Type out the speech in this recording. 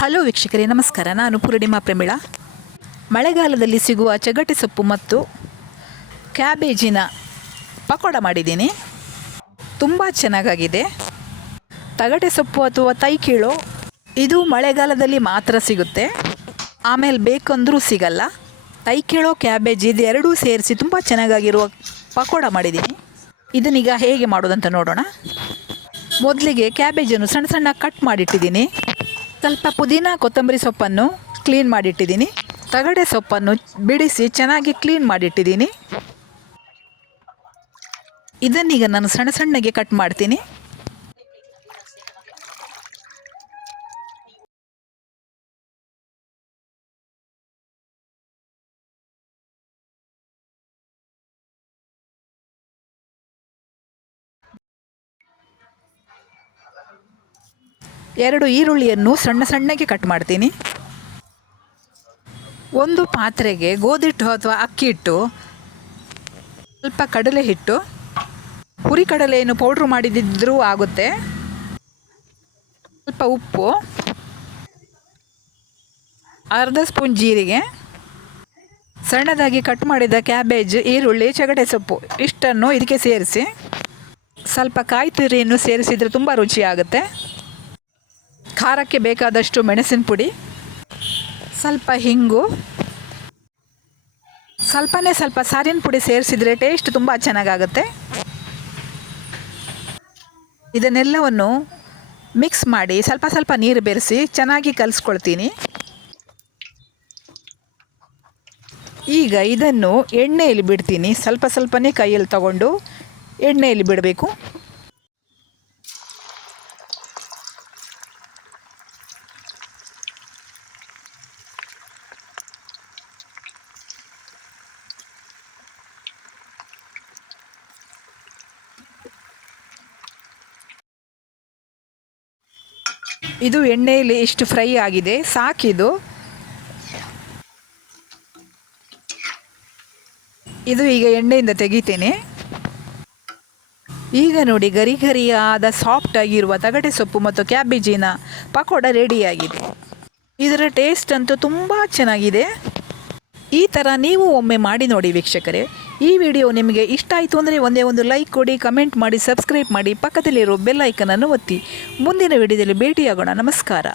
Hello ವೀಕ್ಷಕರೇ, ನಮಸ್ಕಾರ. ನಾನು ಪೂರ್ಣಿಮಾ ಪ್ರಮಿಳಾ. ಮಳೆಗಾಲದಲ್ಲಿ ಸಿಗುವ ಚಗಟೆ ಸೊಪ್ಪು ಮತ್ತು ಕ್ಯಾಬೇಜಿನ ಪಕೋಡ ಮಾಡಿದ್ದೀನಿ. ತುಂಬ ಚೆನ್ನಾಗಾಗಿದೆ. ತಗಟೆ ಸೊಪ್ಪು ಅಥವಾ ತೈಕೀಳು ಇದು ಮಳೆಗಾಲದಲ್ಲಿ ಮಾತ್ರ ಸಿಗುತ್ತೆ. ಆಮೇಲೆ ಬೇಕಂದರೂ ಸಿಗಲ್ಲ. ತೈಕೀಳೋ ಕ್ಯಾಬೇಜ್ ಇದು ಎರಡೂ ಸೇರಿಸಿ ತುಂಬ ಚೆನ್ನಾಗಾಗಿರುವ ಪಕೋಡ ಮಾಡಿದ್ದೀನಿ. ಇದನ್ನೀಗ ಹೇಗೆ ಮಾಡೋದಂತ ನೋಡೋಣ. ಮೊದಲಿಗೆ ಕ್ಯಾಬೇಜನ್ನು ಸಣ್ಣ ಸಣ್ಣ ಕಟ್ ಮಾಡಿಟ್ಟಿದ್ದೀನಿ. ಸ್ವಲ್ಪ ಪುದೀನ ಕೊತ್ತಂಬರಿ ಸೊಪ್ಪನ್ನು ಕ್ಲೀನ್ ಮಾಡಿಟ್ಟಿದ್ದೀನಿ. ತಗಡೆ ಸೊಪ್ಪನ್ನು ಬಿಡಿಸಿ ಚೆನ್ನಾಗಿ ಕ್ಲೀನ್ ಮಾಡಿಟ್ಟಿದ್ದೀನಿ. ಇದನ್ನೀಗ ನಾನು ಸಣ್ಣ ಸಣ್ಣಗೆ ಕಟ್ ಮಾಡ್ತೀನಿ. ಎರಡು ಈರುಳ್ಳಿಯನ್ನು ಸಣ್ಣ ಸಣ್ಣಗೆ ಕಟ್ ಮಾಡ್ತೀನಿ. ಒಂದು ಪಾತ್ರೆಗೆ ಗೋಧಿಟ್ಟು ಅಥವಾ ಅಕ್ಕಿ ಹಿಟ್ಟು, ಸ್ವಲ್ಪ ಕಡಲೆ ಹಿಟ್ಟು ಹುರಿ ಕಡಲೆಯನ್ನು ಪೌಡ್ರ್ ಮಾಡಿದಿದ್ದರೂ ಆಗುತ್ತೆ. ಸ್ವಲ್ಪ ಉಪ್ಪು, ಅರ್ಧ ಸ್ಪೂನ್ ಜೀರಿಗೆ, ಸಣ್ಣದಾಗಿ ಕಟ್ ಮಾಡಿದ ಕ್ಯಾಬೇಜ್, ಈರುಳ್ಳಿ, ಚಗಟೆ ಸೊಪ್ಪು ಇಷ್ಟನ್ನು ಇದಕ್ಕೆ ಸೇರಿಸಿ. ಸ್ವಲ್ಪ ಕಾಯಿ ತುರಿಯನ್ನು ಸೇರಿಸಿದರೆ ತುಂಬ ರುಚಿಯಾಗುತ್ತೆ. ಖಾರಕ್ಕೆ ಬೇಕಾದಷ್ಟು ಮೆಣಸಿನ ಪುಡಿ, ಸ್ವಲ್ಪ ಹಿಂಗು, ಸ್ವಲ್ಪನೇ ಸ್ವಲ್ಪ ಸಾರಿನ ಪುಡಿ ಸೇರಿಸಿದರೆ ಟೇಸ್ಟ್ ತುಂಬ ಚೆನ್ನಾಗಾಗುತ್ತೆ. ಇದನ್ನೆಲ್ಲವನ್ನು ಮಿಕ್ಸ್ ಮಾಡಿ ಸ್ವಲ್ಪ ಸ್ವಲ್ಪ ನೀರು ಬೆರೆಸಿ ಚೆನ್ನಾಗಿ ಕಲಿಸ್ಕೊಳ್ತೀನಿ. ಈಗ ಇದನ್ನು ಎಣ್ಣೆಯಲ್ಲಿ ಬಿಡ್ತೀನಿ. ಸ್ವಲ್ಪ ಸ್ವಲ್ಪನೇ ಕೈಯಲ್ಲಿ ತಗೊಂಡು ಎಣ್ಣೆಯಲ್ಲಿ ಬಿಡಬೇಕು. ಇದು ಎಣ್ಣೆಯಲ್ಲಿ ಇಷ್ಟು ಫ್ರೈ ಆಗಿದೆ. ಸಾಕಿದು. ಇದು ಈಗ ಎಣ್ಣೆಯಿಂದ ತೆಗಿತೇನೆ. ಈಗ ನೋಡಿ ಗರಿ ಗರಿಯಾದ ಸಾಫ್ಟ್ ಆಗಿರುವ ತಗಟೆ ಸೊಪ್ಪು ಮತ್ತು ಕ್ಯಾಬೇಜಿನ ಪಕೋಡ ರೆಡಿಯಾಗಿದೆ. ಇದರ ಟೇಸ್ಟ್ ಅಂತೂ ತುಂಬ ಚೆನ್ನಾಗಿದೆ. ಈ ಥರ ನೀವು ಒಮ್ಮೆ ಮಾಡಿ ನೋಡಿ ವೀಕ್ಷಕರೇ. ಈ ವಿಡಿಯೋ ನಿಮಗೆ ಇಷ್ಟ ಆಯಿತು ಅಂದರೆ ಒಂದೇ ಒಂದು ಲೈಕ್ ಕೊಡಿ, ಕಮೆಂಟ್ ಮಾಡಿ, ಸಬ್ಸ್ಕ್ರೈಬ್ ಮಾಡಿ, ಪಕ್ಕದಲ್ಲಿರೋ ಬೆಲ್ ಐಕನನ್ನು ಒತ್ತಿ. ಮುಂದಿನ ವಿಡಿಯೋದಲ್ಲಿ ಭೇಟಿಯಾಗೋಣ. ನಮಸ್ಕಾರ.